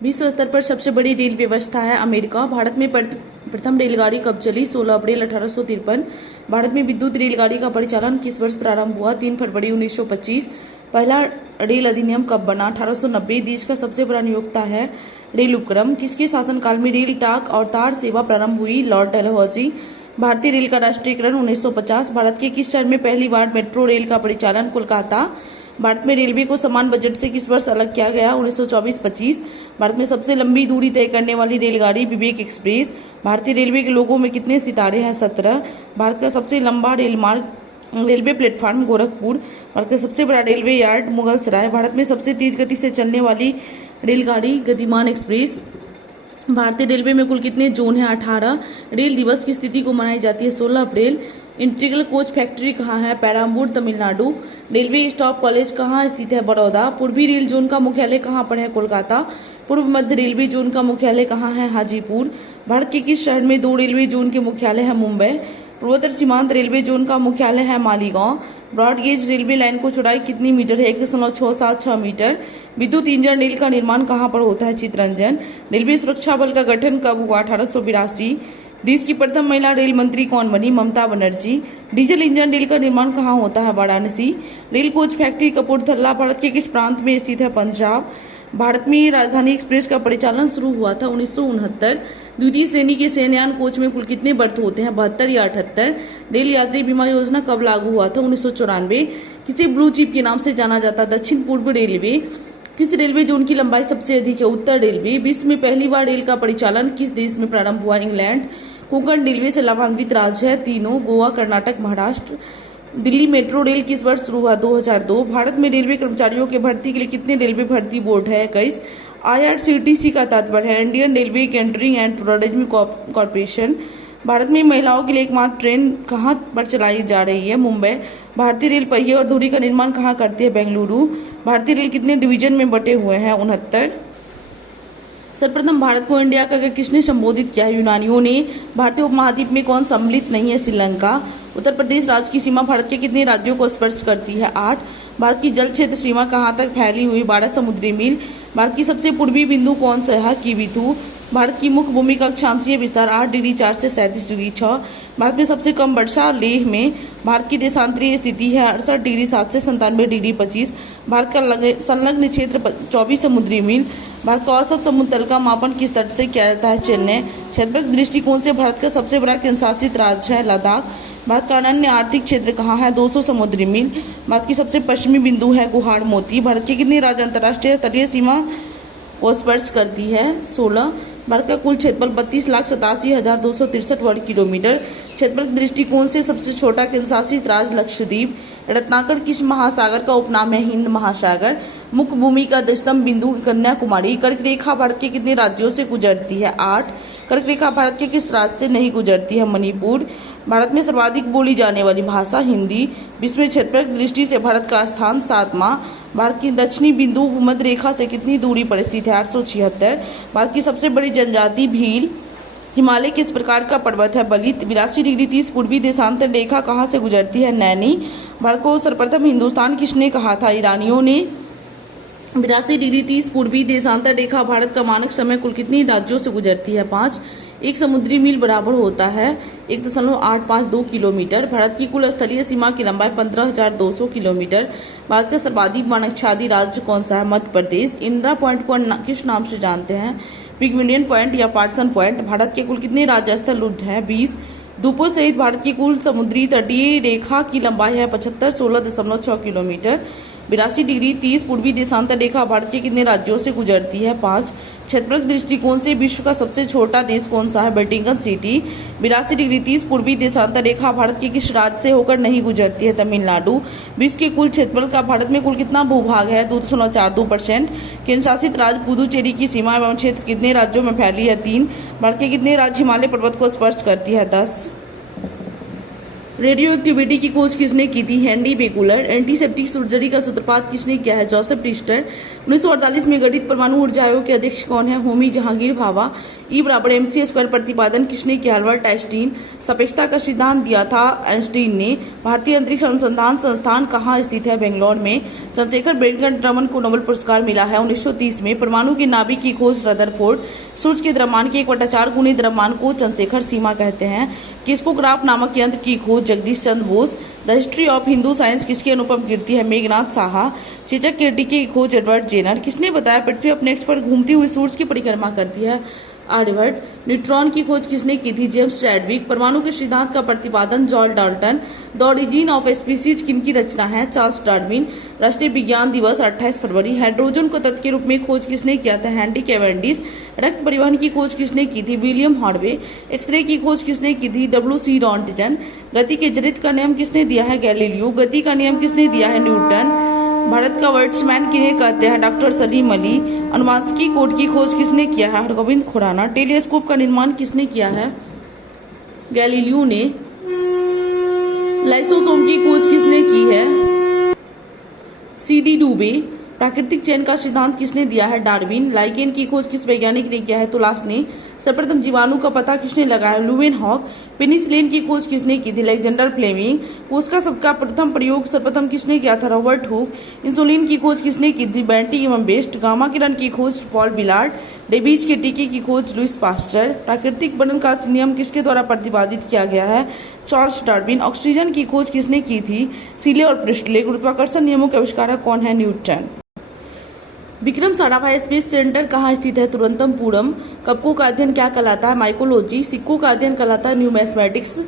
विश्व स्तर पर सबसे बड़ी रेल व्यवस्था है अमेरिका। भारत में प्रथम रेलगाड़ी कब चली? 16 अप्रैल 1853। भारत में विद्युत रेलगाड़ी का परिचालन किस वर्ष प्रारंभ हुआ? 3 फरवरी 1925। पहला रेल अधिनियम कब बना? 1890। देश का सबसे बड़ा नियोक्ता है रेल उपक्रम। किसके शासनकाल में रेल टाक और तार सेवा प्रारंभ हुई? लॉर्ड डलहौजी। भारतीय रेल का राष्ट्रीयकरण 1950। भारत के किस शहर में पहली बार मेट्रो रेल का परिचालन? कोलकाता। भारत में रेलवे को समान बजट से किस वर्ष अलग किया गया? 1924-25। भारत में सबसे लंबी दूरी तय करने वाली रेलगाड़ी विवेक एक्सप्रेस। भारतीय रेलवे के लोगों में कितने सितारे हैं? 17। भारत का सबसे लंबा रेलवे प्लेटफॉर्म गोरखपुर। भारत का सबसे बड़ा रेलवे यार्ड मुगल सराय। भारत में सबसे तेज गति से चलने वाली रेलगाड़ी गतिमान एक्सप्रेस। भारतीय रेलवे में कुल कितने जोन हैं? 18। रेल दिवस की तिथि को मनाई जाती है? 16 अप्रैल। इंटीग्रल कोच फैक्ट्री कहाँ है? Perambur, Tamil Nadu. Railway staff college कहाँ स्थित है? बड़ौदा। पूर्वी रेल जोन का मुख्यालय कहाँ पर है? कोलकाता। पूर्व मध्य रेलवे जोन का मुख्यालय कहाँ है? हाजीपुर। भारत के किस शहर में 2 रेलवे जोन के मुख्यालय है? मुंबई। पूर्वोत्तर सीमांत रेलवे जोन का मुख्यालय है Maligaon. Broad gauge railway line को चौड़ाई कितनी मीटर है? 1.676 मीटर। विद्युत इंजन रेल का निर्माण कहाँ पर होता है? चितरंजन। रेलवे सुरक्षा बल का गठन कब हुआ? 1882। देश की प्रथम महिला रेल मंत्री कौन बनी? Mamata Banerjee. Diesel engine rail का निर्माण कहाँ होता है? Varanasi. Rail coach factory Kapurthala Bharat के किस प्रांत में स्थित है? पंजाब। भारत में राजधानी एक्सप्रेस का परिचालन शुरू हुआ था 1969। द्वितीय श्रेणी के शयनयान कोच में कुल कितने बर्थ होते हैं? 72 या 78। रेल यात्री बीमा योजना कब लागू हुआ था? 1994। किसे ब्लू चिप के नाम से जाना जाता? दक्षिण पूर्व रेलवे। किस रेलवे जोन की लंबाई सबसे अधिक है? उत्तर रेलवे। विश्व में पहली बार रेल का परिचालन किस देश में प्रारंभ हुआ? इंग्लैंड। कोंकण रेलवे से लाभान्वित राज्य है? तीनों, गोवा, कर्नाटक, महाराष्ट्र। दिल्ली मेट्रो रेल किस वर्ष शुरू हुआ? 2002। भारत में रेलवे कर्मचारियों के भर्ती के लिए कितने रेलवे भर्ती बोर्ड है? 21। IRCTC का तात्पर्य है Indian railway catering and tourism corporation. Bharat में महिलाओं के लिए एकमात्र ट्रेन कहाँ पर चलाई जा रही है? मुंबई। भारतीय रेल पहिए और धुरी का निर्माण कहाँ करती है? बेंगलुरु। भारतीय रेल कितने डिवीजन में बटे हुए हैं? 69। सर्वप्रथम भारत को इंडिया का किसने संबोधित किया? यूनानियों ने। भारतीय उपमहाद्वीप में कौन सम्मिलित नहीं है? श्रीलंका। उत्तर प्रदेश राज्य की सीमा भारत के कितने राज्यों को स्पर्श करती है? 8। भारत की जल क्षेत्र सीमा कहाँ तक फैली हुई? 12 समुद्री मील। भारत की सबसे पूर्वी बिंदु कौन सा है? किविथु। भारत की मुख्य भूमि का अक्षांशीय विस्तार 8 डिग्री 4 से 37 डिग्री 6। भारत में सबसे कम वर्षा लेह में। भारत की देशांतरीय स्थिति है 68 डिग्री 7 से 97 डिग्री 25। भारत का संलग्न क्षेत्र 24 समुद्री मील। भारत का औसत समुद्र तल का मापन किस तट से किया जाता है? चेन्नई। क्षेत्रफल दृष्टिकोण से भारत का सबसे बड़ा केंद्रशासित राज्य है लद्दाख। भारत का अनन्य आर्थिक क्षेत्र कहाँ है? 200 समुद्री मील। भारत की सबसे पश्चिमी बिंदु है गुहाड़ मोती। भारत के कितने राज्य अंतर्राष्ट्रीय तटीय सीमा को स्पर्श करती है? 16। भारत का कुल क्षेत्रफल 32,87,263 वर्ग किलोमीटर। क्षेत्रफल दृष्टिकोण से सबसे छोटा केंद्रशासित राज्य लक्षद्वीप। रत्नाकर किस महासागर का उपनाम है? हिंद महासागर। मुख्य भूमि का 10वां बिंदु कन्याकुमारी। कर्क रेखा भारत के कितने राज्यों से गुजरती है? 8। कर्क रेखा भारत के किस राज्य से नहीं गुजरती है? मणिपुर। भारत में सर्वाधिक बोली जाने वाली भाषा हिंदी। विश्व में क्षेत्रफल दृष्टि से भारत का स्थान 7वां। भारत की दक्षिणी बिंदु भूमध्य रेखा से कितनी दूरी पर स्थित है? 876। भारत की सबसे बड़ी जनजाति भील। हिमालय किस प्रकार का पर्वत है? बलित। 82 डिग्री 30 पूर्वी देशांतर रेखा कहाँ से गुजरती है? नैनी। भारत को सर्वप्रथम हिंदुस्तान किसने कहा था? ईरानियों ने। 82 डिग्री 30 पूर्वी देशांतर रेखा भारत का मानक समय कुल कितनी राज्यों से गुजरती है? 5। एक समुद्री मील बराबर होता है 1.852 किलोमीटर। भारत की कुल स्थलीय सीमा की लंबाई 15,200 किलोमीटर। भारत का सर्वाधिक मानवच्छादी राज्य कौन सा है? मध्य प्रदेश। इंदिरा पॉइंट को किस नाम से जानते हैं? पिगमिलियन पॉइंट या पार्सन पॉइंट। भारत के कुल कितने राज्य स्थल हैं? 20। द्वीपों सहित भारत की कुल समुद्री तटीय रेखा की लंबाई है 75,16.6 किलोमीटर। 82 डिग्री 30 पूर्वी देशांतर रेखा भारत के कितने राज्यों से गुजरती है? 5। क्षेत्रफल दृष्टिकोण से विश्व का सबसे छोटा देश कौन सा है? Vatican city. 82 डिग्री 30 पूर्वी देशांतर रेखा भारत के किस राज्य से होकर नहीं गुजरती है? तमिलनाडु। विश्व के कुल क्षेत्रफल का भारत में कुल कितना भूभाग है? 2.42%। केंद्रशासित राज्य पुदुचेरी की सीमा एवं क्षेत्र कितने राज्यों में फैली है? 3। भारत के कितने राज्य हिमालय पर्वत को स्पर्श करती है? 10। रेडियो एक्टिविटी की खोज किसने की थी? हेनरी बेकुलर। एंटीसेप्टिक सर्जरी का सूत्रपात किसने किया है? जोसेफ टिस्टर। 1948 में गठित परमाणु ऊर्जा आयोग के अध्यक्ष कौन है? होमी जहांगीर भाभा। E=mc² प्रतिपादन किसने किया? Albert Einstein. सापेक्षता का सिद्धांत दिया था आइंस्टीन ने। भारतीय अंतरिक्ष अनुसंधान संस्थान कहाँ स्थित है? बेंगलोर में। चंद्रशेखर वेंकट रमन को नोबेल पुरस्कार मिला है 1930 में। परमाणु के नाभिक की खोज रदरफोर्ड। सूर्य के द्रव्यमान के 1/4 गुने द्रव्यमान को चंद्रशेखर सीमा कहते हैं। किस्कोग्राफ नामक यंत्र की खोज Jagadish Chandra Bose. The history of Hindu science किसकी अनुपम कीर्ति है? मेघनाथ साहा। चेचक के टीके की खोज एडवर्ड जेनर। किसने बताया पृथ्वी अपने एक्स पर घूमती हुई सूर्य की परिक्रमा करती है? आर्यभट्ट। न्यूट्रॉन की खोज किसने की थी? James Chadwick. परमाणु के सिद्धांत का प्रतिपादन John Dalton. The origin of species किनकी रचना है? Charles Darwin. राष्ट्रीय विज्ञान दिवस 28 फरवरी। हाइड्रोजन को तत्व के रूप में खोज किसने किया था? Henry Cavendish. रक्त परिवहन की खोज किसने की थी? William Harvey. एक्सरे की खोज किसने की थी? W.C. रॉन्टजन। गति के जरित का नियम किसने दिया है? गैलीलियो। गति का नियम किसने दिया है? न्यूटन। भारत का वर्ड्समैन किन्हें कहते हैं? डॉक्टर सलीम अली। अनुवांशिकी कोड की खोज किसने किया है? हरगोविंद खुराना। टेलीस्कोप का निर्माण किसने किया है? गैलीलियो ने। लाइसोसोम की खोज किसने की है? C.D. डुबे। प्राकृतिक चयन का सिद्धांत किसने दिया है? डार्विन। लाइकेन की खोज किस वैज्ञानिक ने किया है? तुलास ने। सर्वप्रथम जीवाणु का पता किसने लगाया? लुवेनहॉक। पेनिसिलिन की खोज किसने की थी? Alexander Fleming. कोशिका शब्द का प्रथम प्रयोग सर्वप्रथम किसने किया था? Robert Hooke. इंसुलिन की खोज किसने की थी? बेंटी एवं बेस्ट। गामा किरण की खोज पॉल विलार्ड। रेबीज के टीके की खोज लुइस पास्चर। प्राकृतिक बनन का नियम किसके द्वारा प्रतिपादित किया गया है? Charles Darwin. ऑक्सीजन की खोज किसने की थी? सीले और प्रिस्टले। गुरुत्वाकर्षण नियमों के आविष्कारक कौन है? Newton. Vikram Sarabhai space centre कहाँ स्थित है? तिरुवनंतपुरम। कपकों का अध्ययन क्या कहलाता है? माइकोलॉजी। सिक्कों का अध्ययन कहलाता है न्यूमैथमेटिक्स।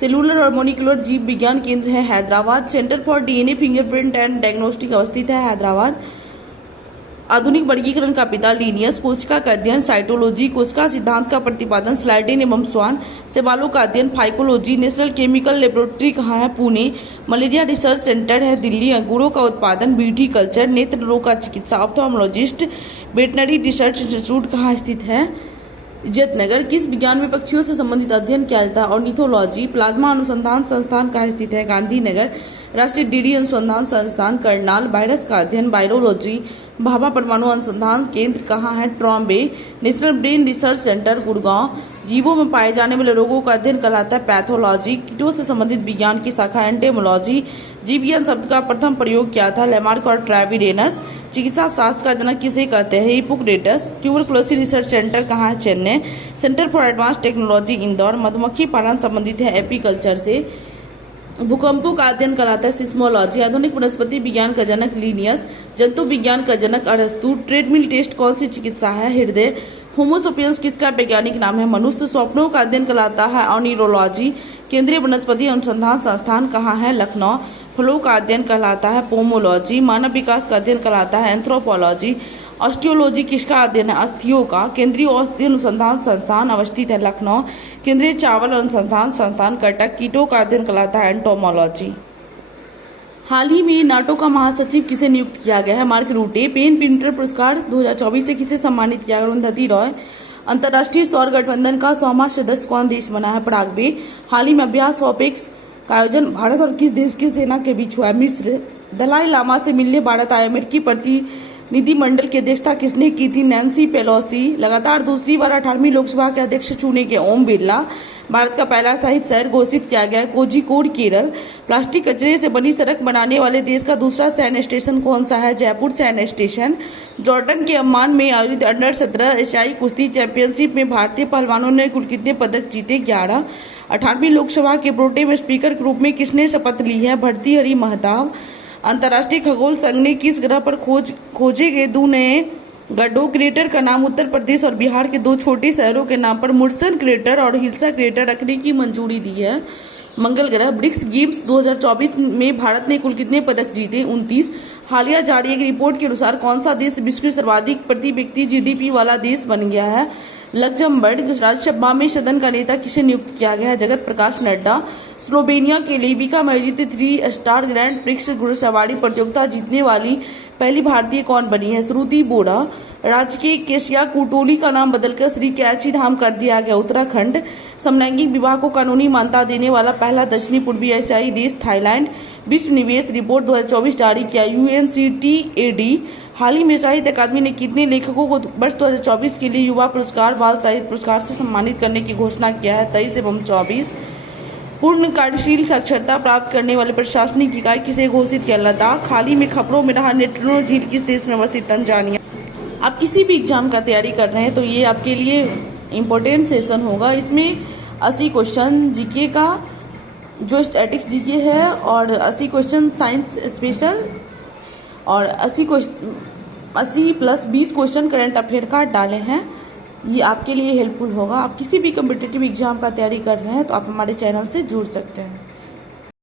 सेलुलर और मोलिकुलर जीव विज्ञान केंद्र है Hyderabad. Centre for DNA fingerprint and diagnostic अवस्थित है हैदराबाद। आधुनिक वर्गीकरण का पिता लीनियस। कोशिका का अध्ययन साइटोलॉजी। कोशिका सिद्धांत का प्रतिपादन स्लाइडेन एवं स्वान। शैवालों का अध्ययन फाइकोलॉजी। नेशनल केमिकल लेबोरेटरी कहाँ है? पुणे। मलेरिया रिसर्च सेंटर है दिल्ली। अंगूरों का उत्पादन विटिकल्चर। नेत्र रोग का चिकित्सा ऑप्थेल्मोलॉजिस्ट। वेटनरी रिसर्च इंस्टीट्यूट कहाँ स्थित है? इज्जतनगर। किस विज्ञान में पक्षियों से संबंधित अध्ययन किया जाता है? ऑर्निथोलॉजी। प्लाज्मा अनुसंधान संस्थान कहाँ स्थित है? गांधीनगर। राष्ट्रीय डीडी अनुसंधान संस्थान करनाल। वायरस का अध्ययन वायरोलॉजी। भाभा परमाणु अनुसंधान केंद्र कहाँ है? Trombay. National brain research centre Gurgaon. जीवों में पाए जाने वाले रोगों का अध्ययन कहलाता है पैथोलॉजी। कीटों से संबंधित विज्ञान की शाखा एंटेमोलॉजी। जीव विज्ञान शब्द का प्रथम प्रयोग किया था लेमार्क और ट्राविडेनस। चिकित्सा शास्त्र का जनक किसे कहते हैं? हिप्पोक्रेटस। ट्यूबरकुलोसिस रिसर्च सेंटर कहाँ है? Chennai. Centre for advance technology Indore. मधुमक्खी पालन संबंधित है एपीकल्चर से। भूकंपों का अध्ययन कहलाता है सिस्मोलॉजी। आधुनिक वनस्पति विज्ञान का जनक लीनियस। जंतु विज्ञान का जनक अरस्तु। ट्रेडमिल टेस्ट कौन सी चिकित्सा है? हृदय। होमोसोपियंस किसका वैज्ञानिक नाम है? मनुष्य। स्वप्नों का अध्ययन कहलाता है ऑनिरोलॉजी। केंद्रीय वनस्पति अनुसंधान संस्थान कहाँ है? लखनऊ। फलों का अध्ययन कहलाता है पोमोलॉजी। मानव विकास का अध्ययन कहलाता है एंथ्रोपोलॉजी। ऑस्टियोलॉजी किसका अध्ययन है? अस्थियों का। केंद्रीय औषधि अनुसंधान संस्थान अवस्थित है लखनऊ। केंद्रीय चावल अनुसंधान संस्थान कटक। कीटों का अध्ययन कहलाता है एंटोमोलॉजी। हाल ही में नाटो का महासचिव किसे नियुक्त किया गया है? मार्क रूटे। पेन प्रिंटर पुरस्कार 2024 से किसे सम्मानित किया? अरुंधति रॉय। अंतर्राष्ट्रीय सौर गठबंधन का 100वां सदस्य कौन देश बना है? पराग्वे। हाल ही में अभ्यास ओपेक्स का आयोजन भारत और किस देश की सेना के बीच हुआ है? मिस्र। दलाई लामा से मिलने भारत आए अमेरिकी प्रतिनिधिमंडल की अध्यक्षता किसने की थी? Nancy Pelosi. लगातार दूसरी बार 18वीं लोकसभा के अध्यक्ष चुने गए ओम बिरला। भारत का पहला शहीद शहर घोषित किया गया कोझिकोड केरल। प्लास्टिक कचरे से बनी सड़क बनाने वाले देश का दूसरा सैन्य स्टेशन कौन सा है? जयपुर सैन्य स्टेशन। जॉर्डन के अम्मान में आयोजित अंडर 17 एशियाई कुश्ती चैंपियनशिप में भारतीय पहलवानों ने कुल कितने पदक जीते? 11। 18वीं लोकसभा के प्रोटेम स्पीकर के रूप में किसने शपथ ली है? भर्तृहरि महताब। अंतर्राष्ट्रीय खगोल संघ ने किस ग्रह पर खोजे गए 2 नए गड्ढों क्रेटर का नाम उत्तर प्रदेश और बिहार के 2 छोटे शहरों के नाम पर मुर्सन क्रेटर और हिल्सा क्रेटर रखने की मंजूरी दी है? मंगल ग्रह। ब्रिक्स गेम्स 2024 में भारत ने कुल कितने पदक जीते? 29। हालिया जारी एक रिपोर्ट के अनुसार कौन सा देश विश्व के सर्वाधिक प्रति व्यक्ति GDP वाला देश बन गया है? लग्जमबर्ग। राज्यसभा में सदन का नेता किसे नियुक्त किया गया है? जगत प्रकाश नड्डा। स्लोवेनिया के लिबिका में आयोजित 3 स्टार ग्रैंड प्रिक्स घुड़सवारी प्रतियोगिता जीतने वाली पहली भारतीय कौन बनी है? श्रुति बोरा। राज्य के केसिया कुटोली का नाम बदलकर श्री कैची धाम कर दिया गया, उत्तराखंड। समलैंगिक विवाह को कानूनी मान्यता देने वाला पहला दक्षिणी पूर्वी एशियाई देश थाईलैंड। विश्व निवेश रिपोर्ट 2024 जारी किया UNCTAD। हाल ही में साहित्य अकादमी ने कितने लेखकों को वर्ष 2024 के लिए युवा पुरस्कार बाल साहित्य पुरस्कार से सम्मानित करने की घोषणा किया है? 23 एवं 24। पूर्ण कार्यशील साक्षरता प्राप्त करने वाले प्रशासनिक इकाई किसे घोषित किया? लद्दाख। हाल ही में खबरों में रहा नेट्रिनो झील किस देश में अवस्थित? तंजानिया। आप किसी भी एग्जाम का तैयारी कर रहे हैं तो ये आपके लिए इम्पोर्टेंट सेशन होगा। इसमें 80 क्वेश्चन जीके का, जो स्टैटिक्स जीके है, और 80 क्वेश्चन साइंस स्पेशल, और 80 प्लस 20 क्वेश्चन करंट अफेयर का डाले हैं। ये आपके लिए हेल्पफुल होगा। आप किसी भी कम्पिटिटिव एग्जाम का तैयारी कर रहे हैं तो आप हमारे चैनल से जुड़ सकते हैं।